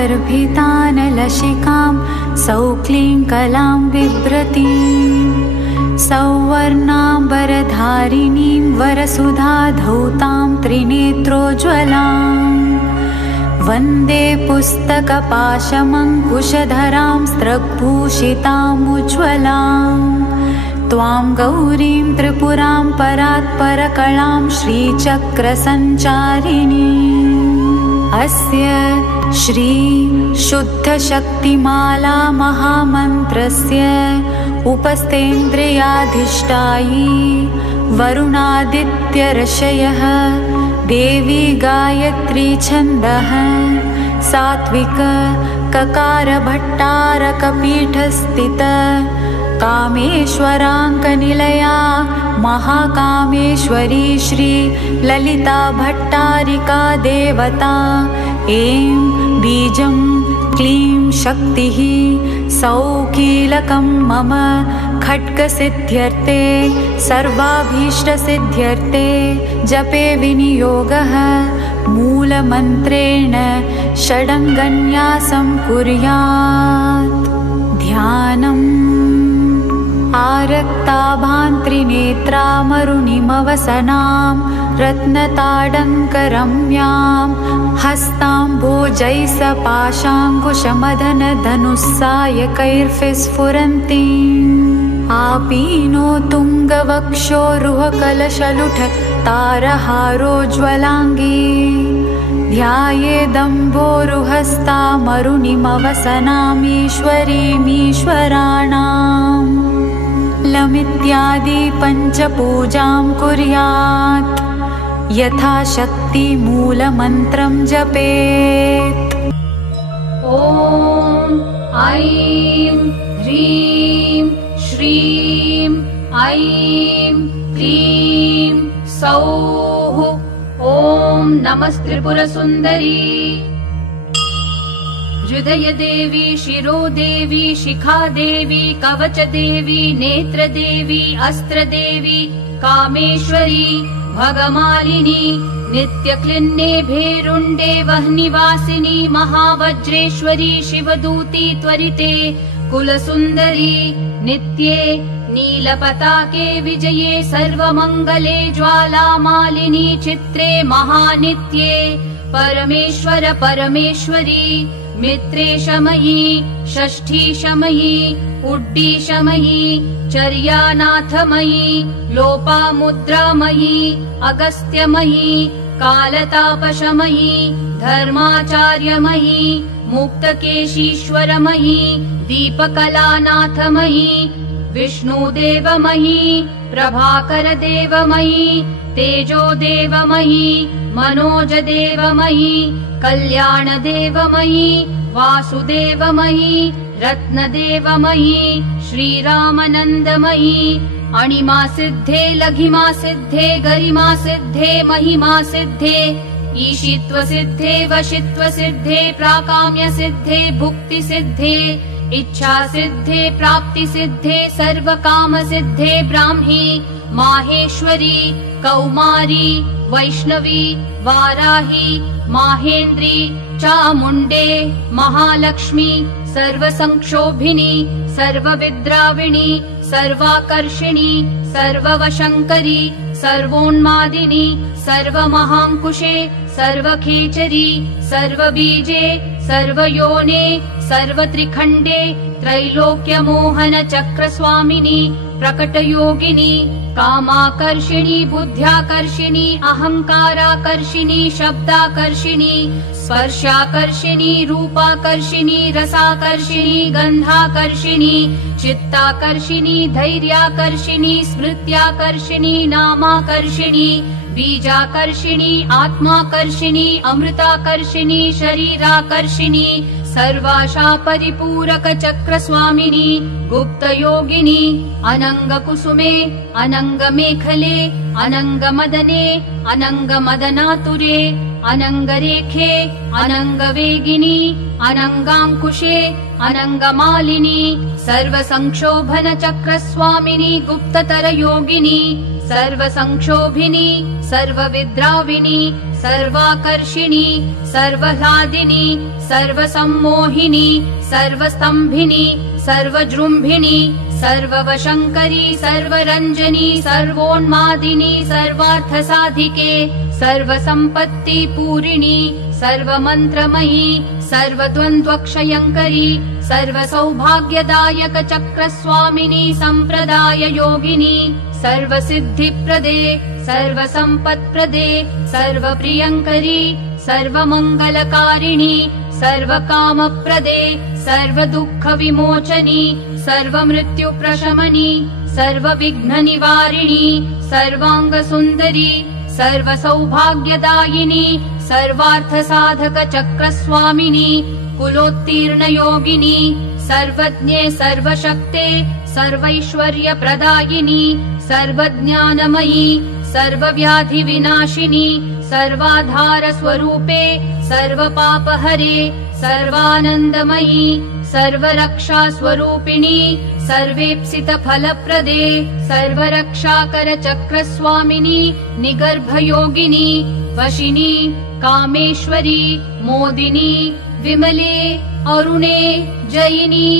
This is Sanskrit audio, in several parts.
गर्भितानलशिकां सौक्लीं कलां बिभ्रतीं सौवर्णाम्बरधारिणीं वरसुधाधौतां त्रिनेत्रोज्ज्वलां वन्दे पुस्तकपाशमङ्कुशधरां स्रग्भूषितामुज्ज्वलां त्वां गौरीं त्रिपुरां परात्परकलां श्रीचक्रसञ्चारिणीम् अस्य श्री शुद्धशक्तिमाला महामन्त्रस्य उपस्थेन्द्रियाधिष्ठायी वरुणादित्यर्षयः देवी गायत्री छन्दः सात्विक ककारभट्टारकपीठस्थित कामेश्वराङ्कनिलया महाकामेश्वरी श्री ललिता भट्टारिका देवता ऐं बीजं क्लीं शक्तिः सौकीलकं मम खड्गसिद्ध्यर्थे सर्वाभीष्टसिद्ध्यर्थे जपे विनियोगः मूलमन्त्रेण षडङ्गन्यासं कुर्यात् ध्यानम् आरक्ताभान्त्रिनेत्रामरुणिमवसनां रत्नताडङ्करम्यां हस्ताम्बोजैसपाशाङ्कुशमदनधनुस्सायकैर्विस्फुरन्तीम् आपीनो तुङ्गवक्षोरुहकलशलुठ तारहारोज्ज्वलाङ्गी ध्यायेदम्बोरुहस्तामरुणिमवसनामीश्वरीमीश्वराणाम् लमित्यादि पञ्चपूजां कुर्यात् यथाशक्ति मूलमन्त्रं जपेत् ॐ ऐं ह्रीं श्रीं ऐं क्लीं सौः ॐ नमस्त्रिपुरसुन्दरी हृदयदेवी शिरोदेवी शिखादेवी कवचदेवी नेत्रदेवी अस्त्रदेवी कामेश्वरी भगमालिनी नित्यक्लिन्ने भेरुण्डे वह्निवासिनी महावज्रेश्वरी शिवदूती त्वरिते कुलसुन्दरी नित्ये नीलपताके विजये सर्वमङ्गले ज्वालामालिनी चित्रे महानित्ये परमेश्वर परमेश्वरी मित्रेशमयी षष्ठीशमयी उड्डीशमयी चर्यानाथमयी लोपामुद्रामयी अगस्त्यमयी कालतापशमयी धर्माचार्यमयी मुक्तकेशीश्वरमयी दीपकलानाथमयी विष्णुदेवमयी प्रभाकरदेवमयी तेजोदेवमयी मनोजदेवमयी कल्याणदेवमयी वासुदेवमयी रत्नदेवमयी श्रीरामनन्दमयी अणिमासिद्धे लघिमासिद्धे गरिमासिद्धे महिमासिद्धे ईशित्वसिद्धे वशित्वसिद्धे प्राकाम्यसिद्धे भुक्तिसिद्धे इच्छासिद्धे प्राप्तिसिद्धे सर्वकामसिद्धे ब्राह्मी माहेश्वरी कौमारी वैष्णवी वाराही माहेन्द्री चामुण्डे महालक्ष्मी सर्वसंक्षोभिनी सर्वविद्राविणी सर्वाकर्षिणी सर्ववशङ्करी सर्वोन्मादिनी सर्वमहाङ्कुशे सर्वखेचरी सर्वबीजे सर्वयोने सर्वत्रिखण्डे त्रैलोक्यमोहन चक्रस्वामिनी प्रकटयोगिनी कामाकर्षिणी बुद्ध्याकर्षिणी अहङ्काराकर्षिणी शब्दाकर्षिणी स्पर्शाकर्षिणी रूपाकर्षिणी रसाकर्षिणी गन्धाकर्षिणी चित्ताकर्षिणी धैर्याकर्षिणी स्मृत्याकर्षिणी नामाकर्षिणी बीजाकर्षिणी आत्माकर्षिणी अमृताकर्षिणी शरीराकर्षिणी सर्वाशा परिपूरक चक्रस्वामिनी गुप्तयोगिनी अनङ्गकुसुमे अनङ्गमेखले अनङ्गमदने अनङ्गमदनातुरे अनङ्गरेखे अनङ्गवेगिनी अनङ्गाङ्कुशे अनङ्गमालिनी सर्वसंक्षोभन चक्रस्वामिनी गुप्ततरयोगिनी सर्वसंक्षोभिनी सर्वविद्राविणी सर्वाकर्षिणी सर्वह्लादिनी सर्वसम्मोहिनी सर्वस्तम्भिनी सर्वजृम्भिणी सर्ववशङ्करी सर्वरञ्जनी सर्वोन्मादिनी सर्वार्थसाधिके सर्वसम्पत्तिपूरिणी सर्वमन्त्रमयी सर्वद्वन्द्वक्षयङ्करी सर्वसौभाग्यदायक चक्रस्वामिनी सम्प्रदाय योगिनी सर्वसिद्धिप्रदे सर्वसम्पत्प्रदे सर्वप्रियङ्करी सर्वमङ्गलकारिणी सर्वकामप्रदे सर्वदुःखविमोचनी सर्वमृत्युप्रशमनी सर्वविघ्ननिवारिणी सर्वाङ्गसुन्दरी सर्वसौभाग्यदायिनी सर्वार्थसाधक चक्रस्वामिनी कुलोत्तीर्णयोगिनी सर्वज्ञे सर्वशक्ते सर्वैश्वर्यप्रदायिनी सर्वज्ञानमयी सर्वव्याधिविनाशिनी सर्वाधारस्वरूपे सर्वपापहरे सर्वानन्दमयी सर्वरक्षास्वरूपिणी सर्वेप्सितफलप्रदे सर्वरक्षाकरचक्रस्वामिनी निगर्भयोगिनी वशिनी कामेश्वरी मोदिनी विमले अरुणे जयिनी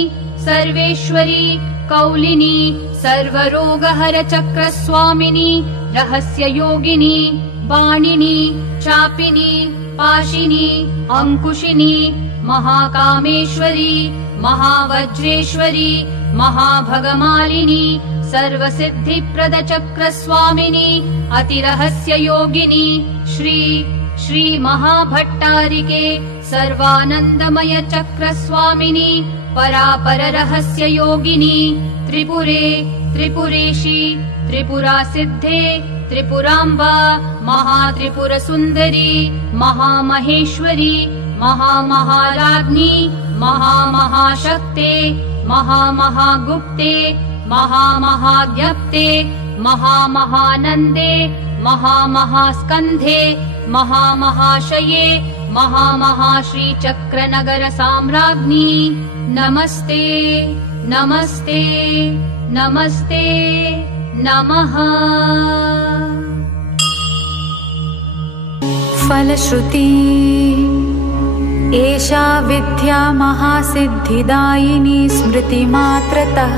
सर्वेश्वरी कौलिनी सर्वरोगहरचक्रस्वामिनी रहस्ययोगिनी वाणिनी चापिनी पाशिनी अंकुशिनी महाकामेश्वरी महावज्रेश्वरी महाभगमालिनी सर्वसिद्धिप्रदचक्रस्वामिनी अतिरहस्ययोगिनी श्री महाभट्टारिके सर्वानन्दमय चक्रस्वामिनी परापररहस्ययोगिनी त्रिपुरे त्रिपुरेशी त्रिपुरासिद्धे त्रिपुराम्बा महात्रिपुरसुन्दरी महामहेश्वरी महामहाराज्ञी महामहाशक्ते महामहागुप्ते महामहाज्ञप्ते महामहानन्दे महामहास्कन्धे महामहाशये महामहाश्रीचक्रनगर साम्राज्ञी नमस्ते नमस्ते नमस्ते नमः। फलश्रुति एषा विद्या महासिद्धिदायिनी स्मृतिमात्रतः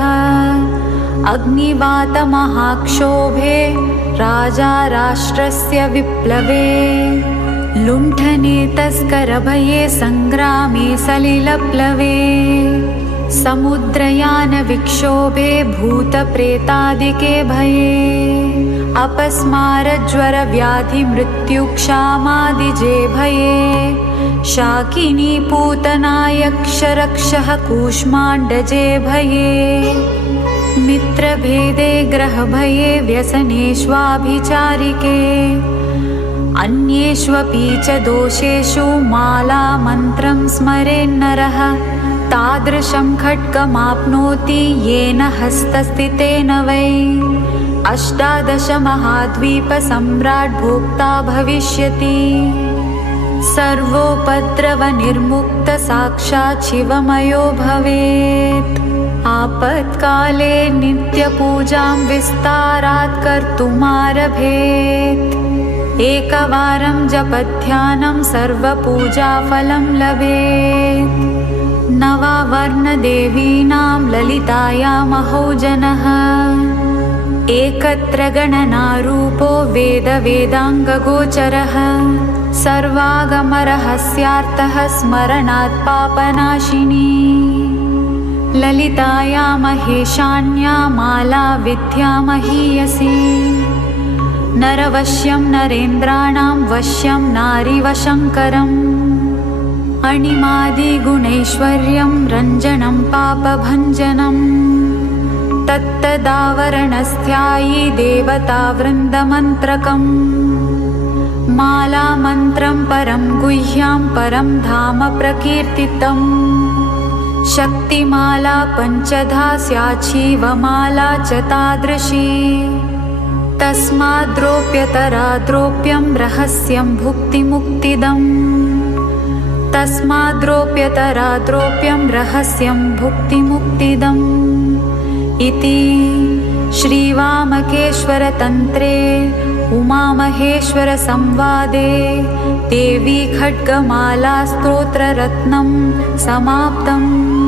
अग्निवातमहाक्षोभे राजा राष्ट्रस्य विप्लवे लुण्ठने तस्करभये संग्रामे सलिलप्लवे समुद्रयानविक्षोभे भूतप्रेतादिके भये अपस्मारज्वरव्याधिमृत्युक्षामादिजे भये शाकिनी पूतनायक्षरक्षः कूष्माण्डजे भये मित्रभेदे ग्रहभये व्यसनेष्वाभिचारिके अन्येष्वपि च दोषेषु मालामन्त्रं स्मरेन्नरः तादृशं खड्गमाप्नोति येन हस्तस्थितेन वै 18 महाद्वीपसम्राट् भोक्ता भविष्यति सर्वोपद्रवनिर्मुक्त साक्षात् शिवमयो भवेत् आपत्काले नित्यपूजां विस्तारात् कर्तुमारभेत् एकवारं जपध्यानं सर्वपूजाफलं लभेत् नवावर्णदेवीनां ललितायामहो जनः एकत्र गणनारूपो वेदाङ्गगोचरः सर्वागमरहस्यार्थः स्मरणात् पापनाशिनी ललिताया महेशान्या माला विद्या महीयसी नरवश्यं नरेन्द्राणां वश्यं नारीवशङ्करम् अणिमादिगुणैश्वर्यं रञ्जनं पापभञ्जनम् तत्तदावरणस्थायि देवतावृन्दमन्त्रकम् मालामन्त्रं परं गुह्यां परं धाम प्रकीर्तितम् शक्तिमाला पञ्चधा स्याच्छिवमाला च तादृशी तस्माद्रोप्यतराद्रोप्यं रहस्यं भुक्तिमुक्तिदम् तस्माद्रोप्यतराद्रोप्यं रहस्यं भुक्तिमुक्तिदम् इति श्रीवामकेश्वरतन्त्रे उमामहेश्वरसंवादे देवी खड्गमाला स्तोत्ररत्नं समाप्तम्।